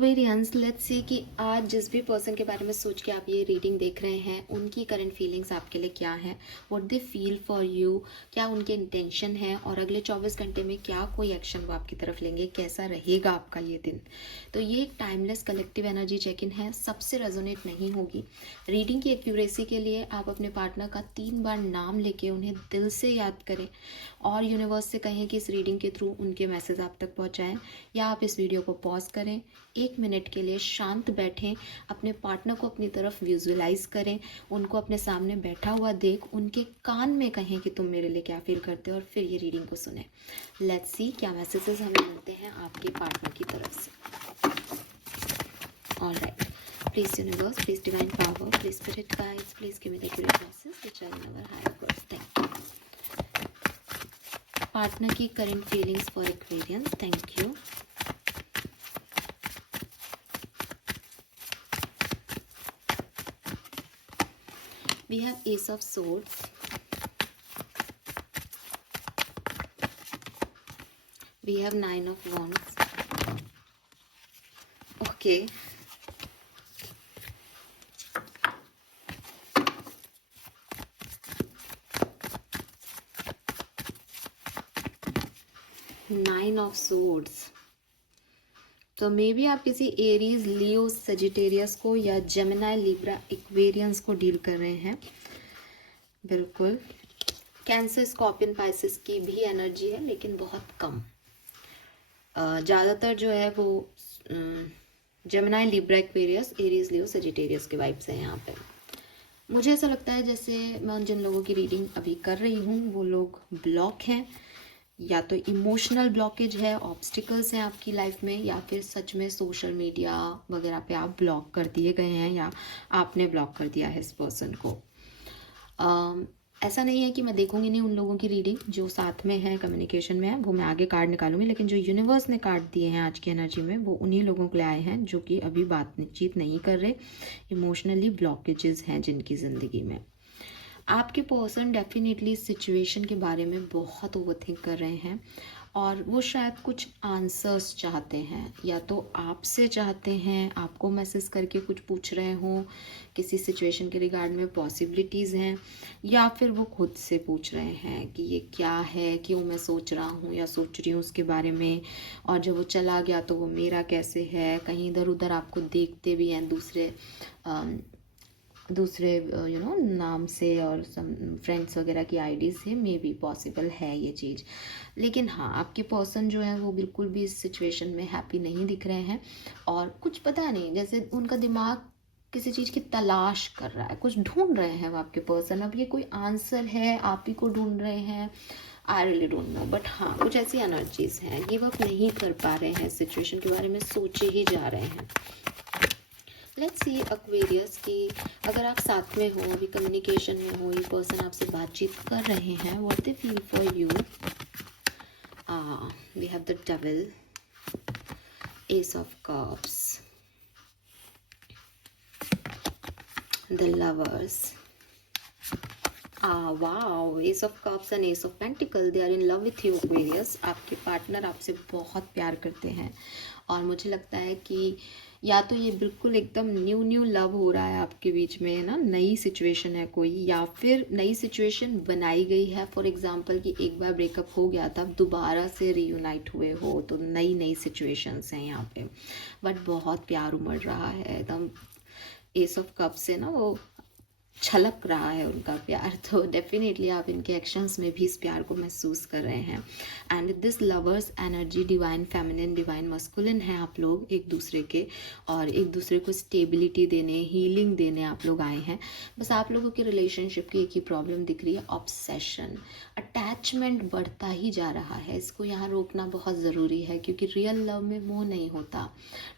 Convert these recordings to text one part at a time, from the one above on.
Aquarians, let's see कि आज जिस भी पर्सन के बारे में सोच के आप ये रीडिंग देख रहे हैं, उनकी करंट फीलिंग्स आपके लिए क्या है, what they feel for you, क्या उनके इंटेंशन है और अगले 24 घंटे में क्या कोई एक्शन वो आपकी तरफ लेंगे, कैसा रहेगा आपका ये दिन। तो ये एक timeless collective energy check in है, सबसे रेजोनेट नहीं होगी। रीडिंग की एक्यूरेसी के लिए आप अपने पार्टनर का 3 बार नाम लेके उन्हें दिल से याद करें और यूनिवर्स से कहें कि इस रीडिंग के थ्रू उनके मैसेज आप तक पहुँचाएँ, या आप इस वीडियो को पॉज करें, 1 मिनट के लिए शांत बैठें, अपने पार्टनर को अपनी तरफ विजुअलाइज करें, उनको अपने सामने बैठा हुआ देख उनके कान में कहें कि तुम मेरे लिए क्या फील करते हो, और फिर ये रीडिंग को सुने। लेट्स सी क्या मैसेजेस हमें मिलते हैं आपके पार्टनर की तरफ से। Alright, please universe, please divine power, please spirit guides, please give me the accurate message which are in our higher good. Thank you. Partner की current feelings for Aquarians. Thank you. We have Ace of Swords, we have 9 of Wands. Okay, Nine of Swords. तो may be आप किसी Aries, लियो, Sagittarius को या Gemini, Libra, Aquarians को deal कर रहे हैं। बिल्कुल। कैंसर, स्कॉर्पियन, पाइसेस की भी एनर्जी है लेकिन बहुत कम। ज़्यादातर जो है वो जेमिनाई, लिब्रा, एक्वेरियस, एरीज, लियो, सजिटेरियस के वाइब्स हैं यहाँ पे। मुझे ऐसा लगता है जैसे मैं जिन लोगों की रीडिंग अभी कर रही हूँ वो लोग ब्लॉक हैं, या तो इमोशनल ब्लॉकेज है, ऑब्स्टिकल्स हैं आपकी लाइफ में, या फिर सच में सोशल मीडिया वगैरह पे आप ब्लॉक कर दिए गए हैं या आपने ब्लॉक कर दिया है इस पर्सन को। ऐसा नहीं है कि मैं देखूंगी नहीं उन लोगों की रीडिंग जो साथ में है, कम्युनिकेशन में है, वो मैं आगे कार्ड निकालूंगी, लेकिन जो यूनिवर्स ने कार्ड दिए हैं आज की एनर्जी में वो उन्हीं लोगों के लिए आए हैं जो कि अभी बातचीत नहीं कर रहे, इमोशनली ब्लॉकेजेस हैं जिनकी ज़िंदगी में। आपके पर्सन डेफिनेटली इस सिचुएशन के बारे में बहुत ओवरथिंक कर रहे हैं और वो शायद कुछ आंसर्स चाहते हैं, या तो आपसे चाहते हैं, आपको मैसेज करके कुछ पूछ रहे हों किसी सिचुएशन के रिगार्ड में, पॉसिबिलिटीज़ हैं, या फिर वो खुद से पूछ रहे हैं कि ये क्या है, क्यों मैं सोच रहा हूँ या सोच रही हूँ उसके बारे में, और जब वो चला गया तो वो मेरा कैसे है। कहीं इधर उधर आपको देखते भी हैं दूसरे नाम से और फ्रेंड्स वगैरह की आईडी से, मे बी पॉसिबल है ये चीज़। लेकिन हाँ, आपके पर्सन जो है वो बिल्कुल भी इस सिचुएशन में हैप्पी नहीं दिख रहे हैं, और कुछ पता नहीं, जैसे उनका दिमाग किसी चीज़ की तलाश कर रहा है, कुछ ढूंढ रहे हैं वो आपके पर्सन। अब ये कोई आंसर है, आप ही को ढूंढ रहे हैं, I really don't know, but हाँ कुछ ऐसी एनर्जीज हैं, गिव अप नहीं कर पा रहे हैं, सिचुएशन के बारे में सोचे ही जा रहे हैं। लेट्स सी एक्वेरियस की अगर आप साथ में हो, अभी कम्युनिकेशन में हो, ये पर्सन आपसे बातचीत कर रहे हैं, what they feel for you. We have the devil, ace of cups, the lovers. Wow, ace of cups and ace of pentacle, they are in love with you Aquarius. आपके partner आपसे बहुत प्यार करते हैं और मुझे लगता है कि या तो ये बिल्कुल एकदम न्यू लव हो रहा है आपके बीच में, है ना, नई सिचुएशन है कोई, या फिर नई सिचुएशन बनाई गई है। फॉर एग्जांपल कि एक बार ब्रेकअप हो गया था, दोबारा से रीयूनाइट हुए हो, तो नई सिचुएशंस हैं यहाँ पे, बट बहुत प्यार उमड़ रहा है एकदम। एस ऑफ कप से ना वो छलक रहा है उनका प्यार, तो डेफिनेटली आप इनके एक्शंस में भी इस प्यार को महसूस कर रहे हैं। And this lovers energy, divine feminine, divine masculine है आप लोग एक दूसरे के, और एक दूसरे को स्टेबिलिटी देने, हीलिंग देने आप लोग आए हैं। बस आप लोगों की रिलेशनशिप की एक ही प्रॉब्लम दिख रही है, ऑब्सेशन, अटैचमेंट बढ़ता ही जा रहा है। इसको यहाँ रोकना बहुत ज़रूरी है, क्योंकि रियल लव में मोह नहीं होता,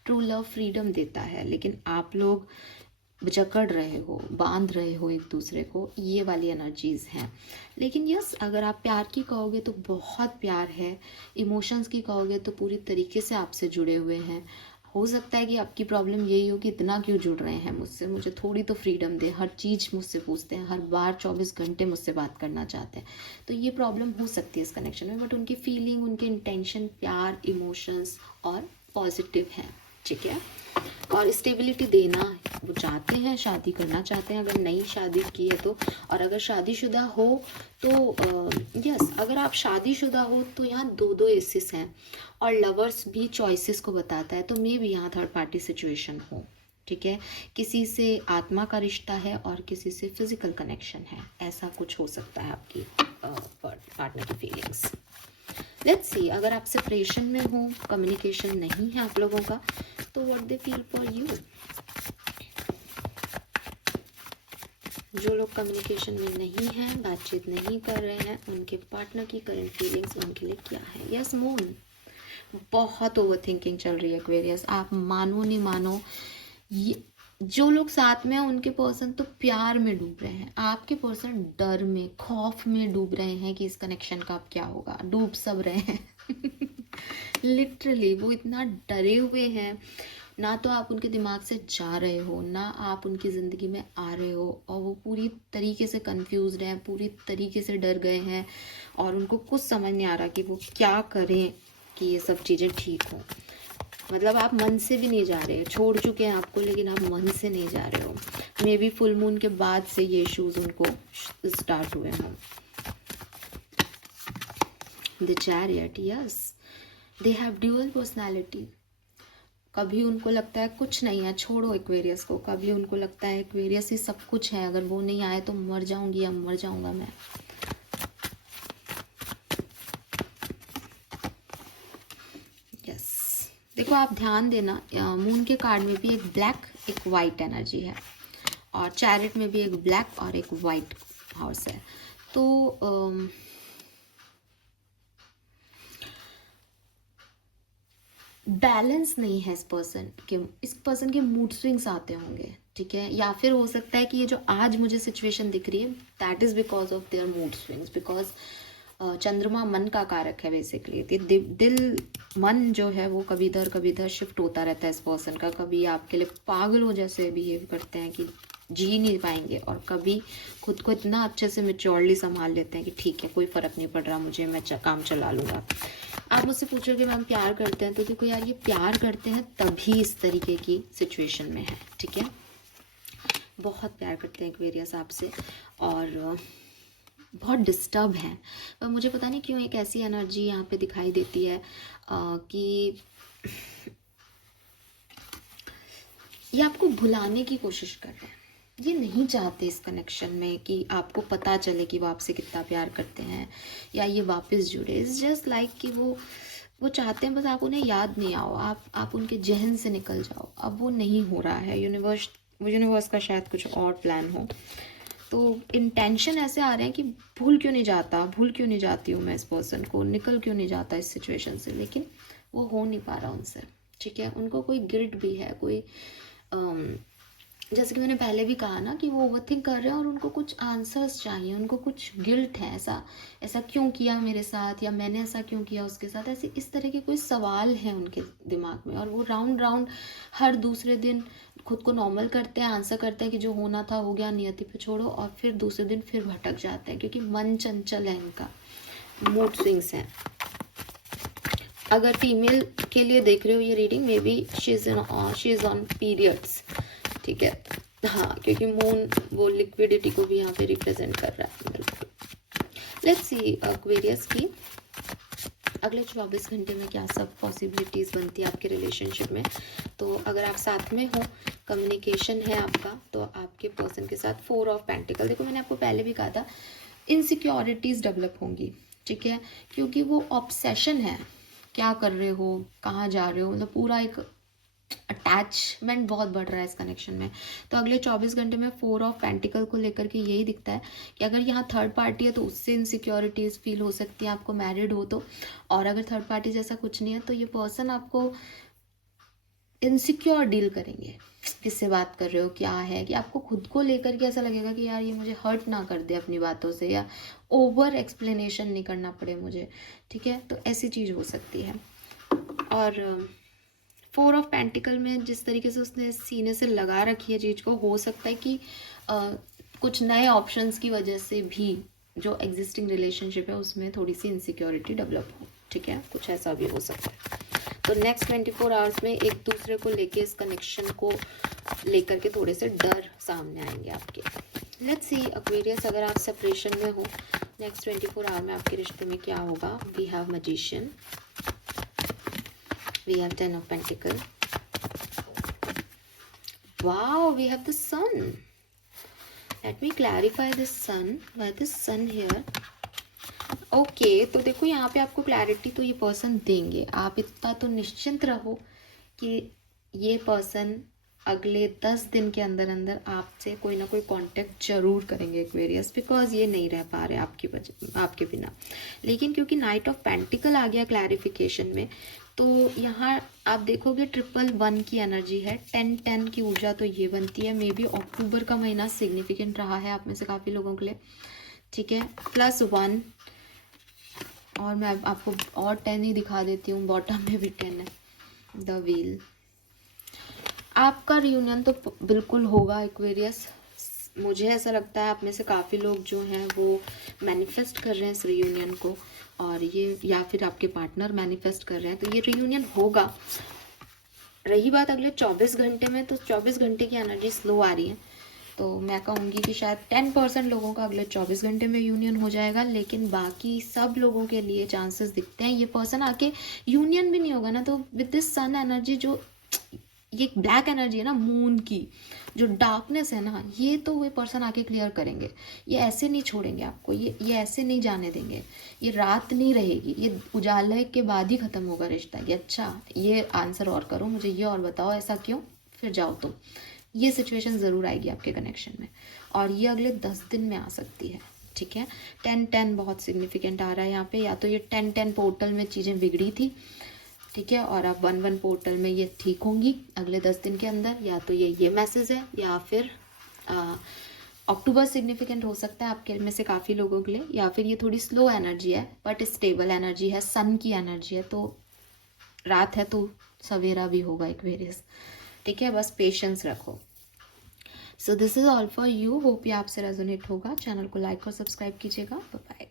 ट्रू लव फ्रीडम देता है, लेकिन आप लोग जकड़ रहे हो, बांध रहे हो एक दूसरे को, ये वाली एनर्जीज़ हैं। लेकिन यस, अगर आप प्यार की कहोगे तो बहुत प्यार है, इमोशंस की कहोगे तो पूरी तरीके से आपसे जुड़े हुए हैं। हो सकता है कि आपकी प्रॉब्लम यही हो कि इतना क्यों जुड़ रहे हैं मुझसे, मुझे थोड़ी तो फ्रीडम दे, हर चीज़ मुझसे पूछते हैं, हर बार 24 घंटे मुझसे बात करना चाहते हैं। तो ये प्रॉब्लम हो सकती है इस कनेक्शन में, बट उनकी फीलिंग, उनके इंटेंशन प्यार, इमोशंस और पॉजिटिव हैं। ठीक है। और स्टेबिलिटी देना वो चाहते हैं, शादी करना चाहते हैं अगर नई शादी की है तो। और अगर शादीशुदा हो तो यस, अगर आप शादीशुदा हो तो यहाँ दो दो एसेस हैं। और लवर्स भी चॉइसेस को बताता है, तो मे भी यहाँ थर्ड पार्टी सिचुएशन हो, ठीक है। किसी से आत्मा का रिश्ता है और किसी से फिजिकल कनेक्शन है, ऐसा कुछ हो सकता है आपकी पार्टनर की फीलिंग्स। लेट्स सी, अगर आप सेपरेशन में हो, कम्युनिकेशन नहीं है आप लोगों का, तो what they feel for you. जो लोग कम्युनिकेशन में नहीं हैं, बातचीत नहीं कर रहे हैं, उनके पार्टनर की करंट फीलिंग्स उनके लिए क्या है। यस मून, बहुत ओवर थिंकिंग चल रही है एक्वेरियस, आप मानो नहीं मानो। ये जो लोग साथ में हैं उनके पर्सन तो प्यार में डूब रहे हैं, आपके पर्सन डर में, खौफ में डूब रहे हैं कि इस कनेक्शन का अब क्या होगा। डूब सब रहे हैं लिटरली वो इतना डरे हुए हैं, ना तो आप उनके दिमाग से जा रहे हो, ना आप उनकी ज़िंदगी में आ रहे हो, और वो पूरी तरीके से कंफ्यूज हैं, पूरी तरीके से डर गए हैं, और उनको कुछ समझ नहीं आ रहा कि वो क्या करें कि ये सब चीज़ें ठीक हों। मतलब आप मन से भी नहीं जा रहे, छोड़ चुके हैं आपको, लेकिन आप मन से नहीं जा रहे हो। मे बी फुल मून के बाद से ये इश्यूज उनको स्टार्ट हुए हों। The chariot, yes, they have dual personality. कभी उनको लगता है कुछ नहीं है, छोड़ो एक्वेरियस को, कभी उनको लगता है एक्वेरियस ही सब कुछ है, अगर वो नहीं आए तो मर जाऊंगी या मर जाऊंगा मैं। यस, देखो आप ध्यान देना, मून के कार्ड में भी एक ब्लैक एक वाइट एनर्जी है, और चैरिट में भी एक ब्लैक और एक वाइट हाउस है। तो बैलेंस नहीं है इस पर्सन के मूड स्विंग्स आते होंगे, ठीक है। या फिर हो सकता है कि ये जो आज मुझे सिचुएशन दिख रही है, that is because of their mood swings, because चंद्रमा मन का कारक है बेसिकली। दिल मन जो है वो कभी इधर शिफ्ट होता रहता है इस पर्सन का। कभी आपके लिए पागलों जैसे बिहेव करते हैं कि जी नहीं पाएंगे, और कभी खुद को इतना अच्छे से मेच्योरली संभाल लेते हैं कि ठीक है कोई फ़र्क नहीं पड़ रहा मुझे, मैं काम चला लूँगा। आप मुझसे पूछोगे मैम प्यार करते हैं, तो देखो यार ये प्यार करते हैं तभी इस तरीके की सिचुएशन में है, ठीक है। बहुत प्यार करते हैं एक्वेरियस आपसे, और बहुत डिस्टर्ब हैं, पर मुझे पता नहीं क्यों एक ऐसी एनर्जी यहाँ पे दिखाई देती है कि ये आपको भुलाने की कोशिश कर रहे हैं। ये नहीं चाहते इस कनेक्शन में कि आपको पता चले कि वो आपसे कितना प्यार करते हैं, या ये वापस जुड़े। इट्स जस्ट लाइक कि वो चाहते हैं बस आप उन्हें याद नहीं आओ, आप उनके जहन से निकल जाओ। अब वो नहीं हो रहा है, यूनिवर्स का शायद कुछ और प्लान हो। तो इंटेंशन ऐसे आ रहे हैं कि भूल क्यों नहीं जाती हूँ मैं इस पर्सन को, निकल क्यों नहीं जाता इस सिचुएशन से, लेकिन वो हो नहीं पा रहा उनसे, ठीक है। उनको कोई गिल्ट भी है, कोई जैसे कि मैंने पहले भी कहा ना कि वो ओवरथिंक कर रहे हैं और उनको कुछ आंसर्स चाहिए, उनको कुछ गिल्ट है, ऐसा क्यों किया मेरे साथ, या मैंने ऐसा क्यों किया उसके साथ, ऐसे इस तरह के कोई सवाल हैं उनके दिमाग में। और वो राउंड हर दूसरे दिन खुद को नॉर्मल करते हैं, आंसर करते हैं कि जो होना था हो गया, नियति पे छोड़ो, और फिर दूसरे दिन फिर भटक जाते हैं, क्योंकि मन चंचल है इनका, मूड स्विंग्स हैं। अगर फीमेल के लिए देख रहे हो ये reading, may be she is on periods, ठीक है। हाँ, क्योंकि मून वो लिक्विडिटी को भी यहाँ पे रिप्रेजेंट कर रहा है, बिल्कुल। लेट्स सी एक्वेरियस की अगले 24 घंटे में क्या सब पॉसिबिलिटीज़ बनती है आपके रिलेशनशिप में। तो अगर आप साथ में हो, कम्युनिकेशन है आपका, तो आपके पर्सन के साथ 4 ऑफ पेंटिकल, देखो मैंने आपको पहले भी कहा था इनसिक्योरिटीज़ डेवलप होंगी, ठीक है, क्योंकि वो ऑब्सेशन है, क्या कर रहे हो, कहाँ जा रहे हो, मतलब पूरा एक अटैचमेंट बहुत बढ़ रहा है इस कनेक्शन में। तो अगले 24 घंटे में 4 ऑफ पेंटिकल को लेकर के यही दिखता है कि अगर यहाँ थर्ड पार्टी है तो उससे इनसिक्योरिटीज़ फील हो सकती है आपको, मैरिड हो तो। और अगर थर्ड पार्टी जैसा कुछ नहीं है तो ये पर्सन आपको इनसिक्योर डील करेंगे, किससे बात कर रहे हो, क्या है, कि आपको खुद को लेकर के ऐसा लगेगा कि यार ये मुझे हर्ट ना कर दे अपनी बातों से, या ओवर एक्सप्लेनेशन नहीं करना पड़े मुझे, ठीक है। तो ऐसी चीज़ हो सकती है। और 4 ऑफ पेंटिकल में जिस तरीके से उसने सीने से लगा रखी है चीज़ को, हो सकता है कि कुछ नए ऑप्शंस की वजह से भी जो एग्जिस्टिंग रिलेशनशिप है उसमें थोड़ी सी इनसिक्योरिटी डेवलप हो, ठीक है, कुछ ऐसा भी हो सकता है। तो नेक्स्ट 24 आवर्स में एक दूसरे को लेके, इस कनेक्शन को लेकर के थोड़े से डर सामने आएंगे आपके। लेट्स सी एक्वेरियस, अगर आप सेपरेशन में हो नेक्स्ट 24 आवर में आपके रिश्ते में क्या होगा। We have magician, we have 10 of pentacle, wow, we have the sun. Let me clarify this sun, why this sun here. Okay, तो देखो यहाँ पे आपको क्लैरिटी तो ये पर्सन देंगे। आप इतना तो निश्चिंत रहो कि ये पर्सन अगले 10 दिन के अंदर अंदर आपसे कोई ना कोई कांटेक्ट जरूर करेंगे एक्वेरियस, बिकॉज ये नहीं रह पा रहे आपके बिना। लेकिन क्योंकि नाइट ऑफ पेंटिकल आ गया क्लैरिफिकेशन में, तो यहाँ आप देखोगे 111 की एनर्जी है, 10-10 की ऊर्जा तो ये बनती है। मे बी अक्टूबर का महीना सिग्निफिकेंट रहा है आप में से काफ़ी लोगों के लिए, ठीक है। +1, और मैं आपको और 10 ही दिखा देती हूँ, बॉटम में भी 10 है, द व्हील। आपका रियूनियन तो बिल्कुल होगा एक्वेरियस। मुझे ऐसा लगता है आप में से काफ़ी लोग जो हैं वो मैनिफेस्ट कर रहे हैं इस रियूनियन को, और ये या फिर आपके पार्टनर मैनिफेस्ट कर रहे हैं, तो ये रियूनियन होगा। रही बात अगले 24 घंटे में, तो 24 घंटे की एनर्जी स्लो आ रही है, तो मैं कहूँगी कि शायद 10% लोगों का अगले 24 घंटे में यूनियन हो जाएगा। लेकिन बाकी सब लोगों के लिए चांसेस दिखते हैं ये पर्सन आके यूनियन भी नहीं होगा ना, तो विद दिस सन एनर्जी, जो ये ब्लैक एनर्जी है ना मून की, जो डार्कनेस है ना, ये तो वो पर्सन आके क्लियर करेंगे। ये ऐसे नहीं छोड़ेंगे आपको, ये ऐसे नहीं जाने देंगे, ये रात नहीं रहेगी, ये उजाले के बाद ही ख़त्म होगा रिश्ता। ये अच्छा, ये आंसर और करो, मुझे ये और बताओ ऐसा क्यों, फिर जाओ तुम। ये सिचुएशन ज़रूर आएगी आपके कनेक्शन में, और ये अगले 10 दिन में आ सकती है, ठीक है। 10-10 बहुत सिग्निफिकेंट आ रहा है यहाँ पे। या तो ये 10-10 पोर्टल में चीज़ें बिगड़ी थी, ठीक है, और अब 1-1 पोर्टल में ये ठीक होंगी अगले 10 दिन के अंदर। या तो ये मैसेज है, या फिर अक्टूबर सिग्निफिकेंट हो सकता है आपके में से काफ़ी लोगों के लिए। या फिर ये थोड़ी स्लो एनर्जी है बट स्टेबल एनर्जी है, सन की एनर्जी है, तो रात है तो सवेरा भी होगा एक्वेरियस, ठीक है। बस पेशेंस रखो। So this is all for you. Hope ये आपसे रेजोनेट होगा। चैनल को लाइक और सब्सक्राइब कीजिएगा। Bye bye.